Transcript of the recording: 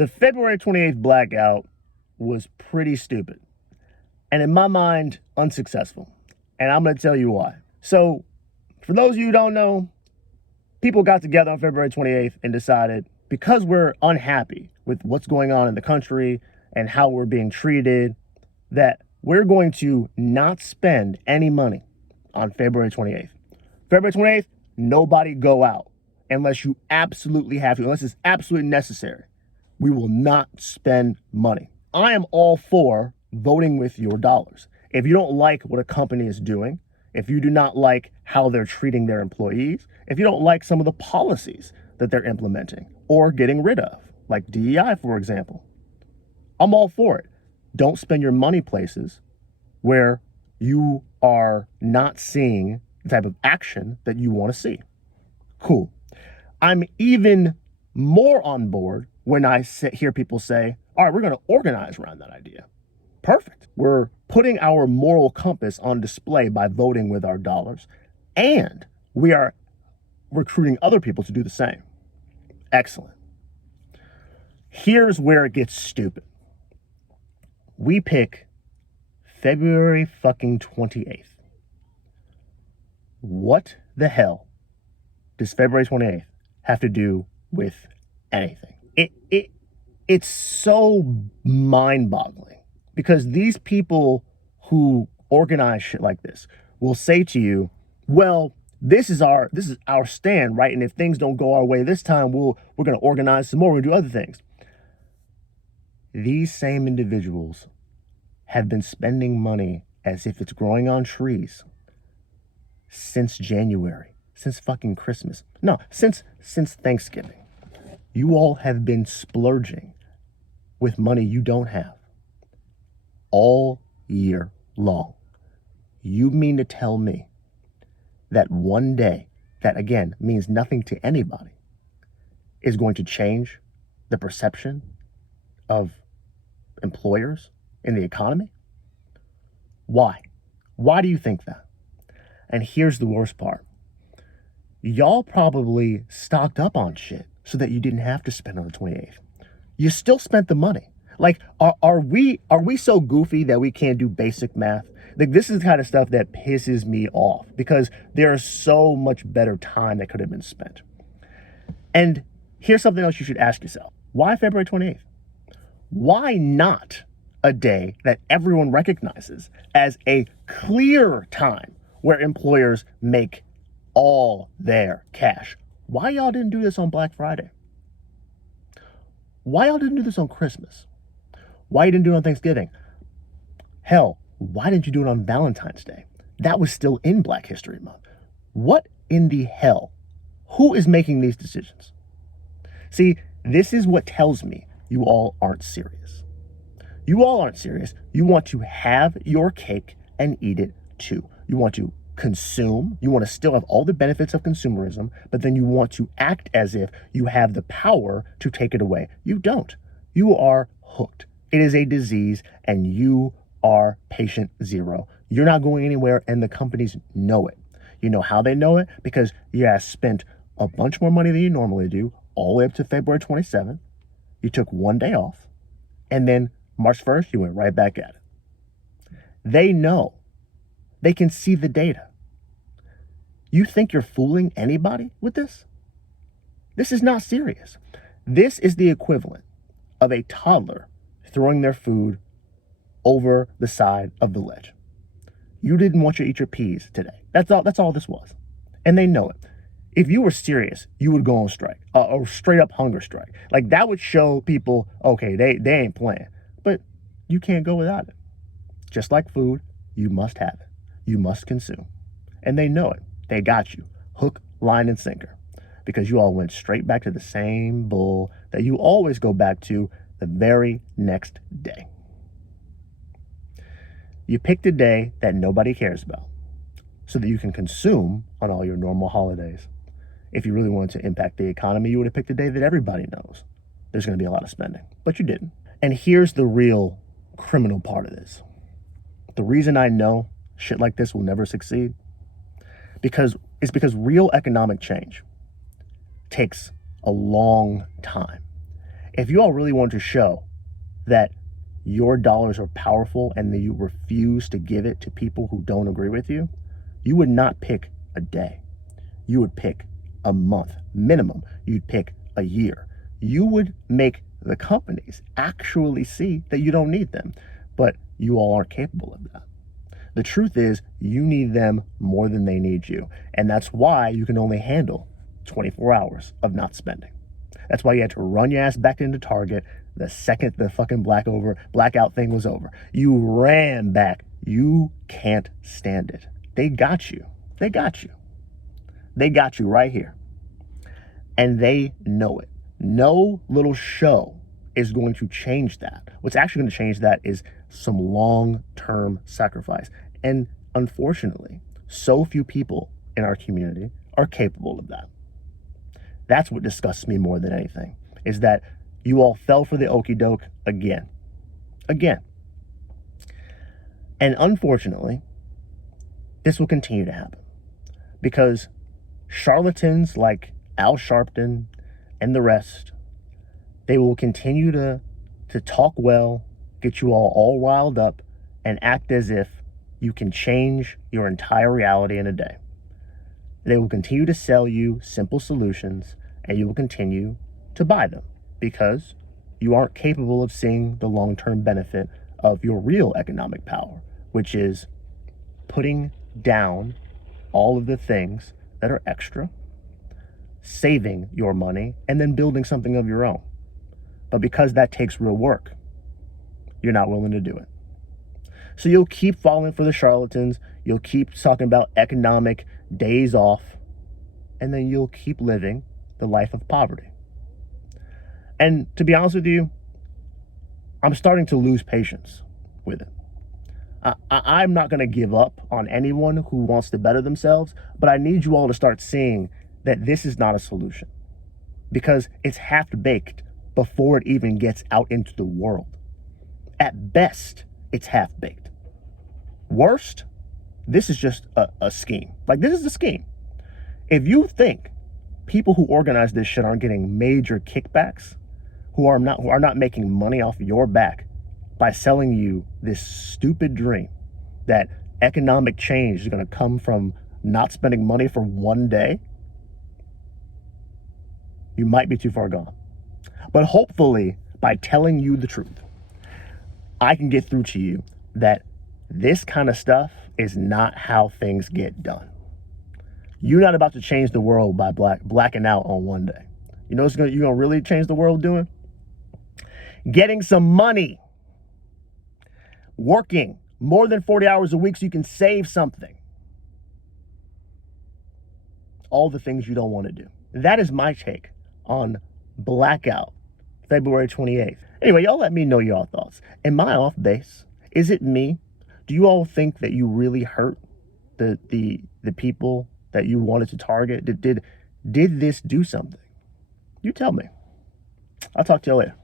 The February 28th blackout was pretty stupid. And in my mind, unsuccessful. And I'm going to tell you why. So, for those of you who don't know, people got together on February 28th and decided, because we're unhappy with what's going on in the country and how we're being treated, that we're going to not spend any money on February 28th. February 28th, nobody go out unless you absolutely have to, unless it's absolutely necessary. We will not spend money. I am all for voting with your dollars. If you don't like what a company is doing, if you do not like how they're treating their employees, if you don't like some of the policies that they're implementing or getting rid of, like DEI, for example, I'm all for it. Don't spend your money places where you are not seeing the type of action that you want to see. Cool. I'm even more on board when I hear people say, all right, we're going to organize around that idea. Perfect. We're putting our moral compass on display by voting with our dollars, and we are recruiting other people to do the same. Excellent. Here's where it gets stupid. We pick February fucking 28th. What the hell does February 28th have to do with anything? It's so mind-boggling, because these people who organize shit like this will say to you, well, this is our stand, right? And if things don't go our way this time, we're going to organize some more, we're going to do other things. These same individuals have been spending money as if it's growing on trees since January, since fucking Christmas. No, since Thanksgiving. You all have been splurging with money you don't have all year long. You mean to tell me that one day, that again means nothing to anybody, is going to change the perception of employers in the economy? Why? Why do you think that? And here's the worst part. Y'all probably stocked up on shit so that you didn't have to spend on the 28th. You still spent the money. Like, are we so goofy that we can't do basic math? Like, this is the kind of stuff that pisses me off, because there's so much better time that could have been spent. And here's something else you should ask yourself. Why February 28th? Why not a day that everyone recognizes as a clear time where employers make all their cash? Why y'all didn't do this on Black Friday? Why y'all didn't do this on Christmas? Why you didn't do it on Thanksgiving? Hell, why didn't you do it on Valentine's Day? That was still in Black History Month. What in the hell? Who is making these decisions? See, this is what tells me you all aren't serious. You all aren't serious. You want to have your cake and eat it too. You want to consume. You want to still have all the benefits of consumerism, but then you want to act as if you have the power to take it away. You don't. You are hooked. It is a disease, and you are patient zero. You're not going anywhere, and the companies know it. You know how they know it? Because you have spent a bunch more money than you normally do, all the way up to February 27th. You took one day off, and then March 1st, you went right back at it. They know. They can see the data. You think you're fooling anybody with this? This is not serious. This is the equivalent of a toddler throwing their food over the side of the ledge. You didn't want you to eat your peas today. That's all this was. And they know it. If you were serious, you would go on strike, or straight up hunger strike. Like, that would show people, okay, they ain't playing. But you can't go without it. Just like food, you must have it. You must consume. And they know it. They got you. Hook, line, and sinker. Because you all went straight back to the same bull that you always go back to the very next day. You picked a day that nobody cares about so that you can consume on all your normal holidays. If you really wanted to impact the economy, you would have picked a day that everybody knows there's going to be a lot of spending. But you didn't. And here's the real criminal part of this. The reason I know shit like this will never succeed because real economic change takes a long time. If you all really want to show that your dollars are powerful and that you refuse to give it to people who don't agree with you, you would not pick a day. You would pick a month minimum. You'd pick a year. You would make the companies actually see that you don't need them, but you all aren't capable of that. The truth is, you need them more than they need you. And that's why you can only handle 24 hours of not spending. That's why you had to run your ass back into Target the second the fucking blackout thing was over. You ran back. You can't stand it. They got you. They got you. They got you right here. And they know it. No little show is going to change that. What's actually going to change that is some long-term sacrifice. And unfortunately, so few people in our community are capable of that. That's what disgusts me more than anything, is that you all fell for the okie doke again. Again. And unfortunately, this will continue to happen because charlatans like Al Sharpton and the rest, they will continue to talk well, get you all riled up, and act as if you can change your entire reality in a day. They will continue to sell you simple solutions, and you will continue to buy them because you aren't capable of seeing the long-term benefit of your real economic power, which is putting down all of the things that are extra, saving your money, and then building something of your own. But because that takes real work, you're not willing to do it. So you'll keep falling for the charlatans, you'll keep talking about economic days off, and then you'll keep living the life of poverty. And to be honest with you, I'm starting to lose patience with it. I'm not going to give up on anyone who wants to better themselves, but I need you all to start seeing that this is not a solution because it's half-baked before it even gets out into the world. At best, it's half-baked. Worst, this is just a scheme. Like, this is a scheme. If you think people who organize this shit aren't getting major kickbacks, who are not making money off your back by selling you this stupid dream that economic change is going to come from not spending money for one day, you might be too far gone. But hopefully, by telling you the truth, I can get through to you that this kind of stuff is not how things get done. You're not about to change the world by blacking out on one day. You know what you're going to really change the world doing? Getting some money. Working more than 40 hours a week so you can save something. All the things you don't want to do. That is my take on Blackout, February 28th. Anyway, y'all let me know your thoughts. Am I off base? Is it me? Do you all think that you really hurt the people that you wanted to target? Did this do something? You tell me. I'll talk to you later.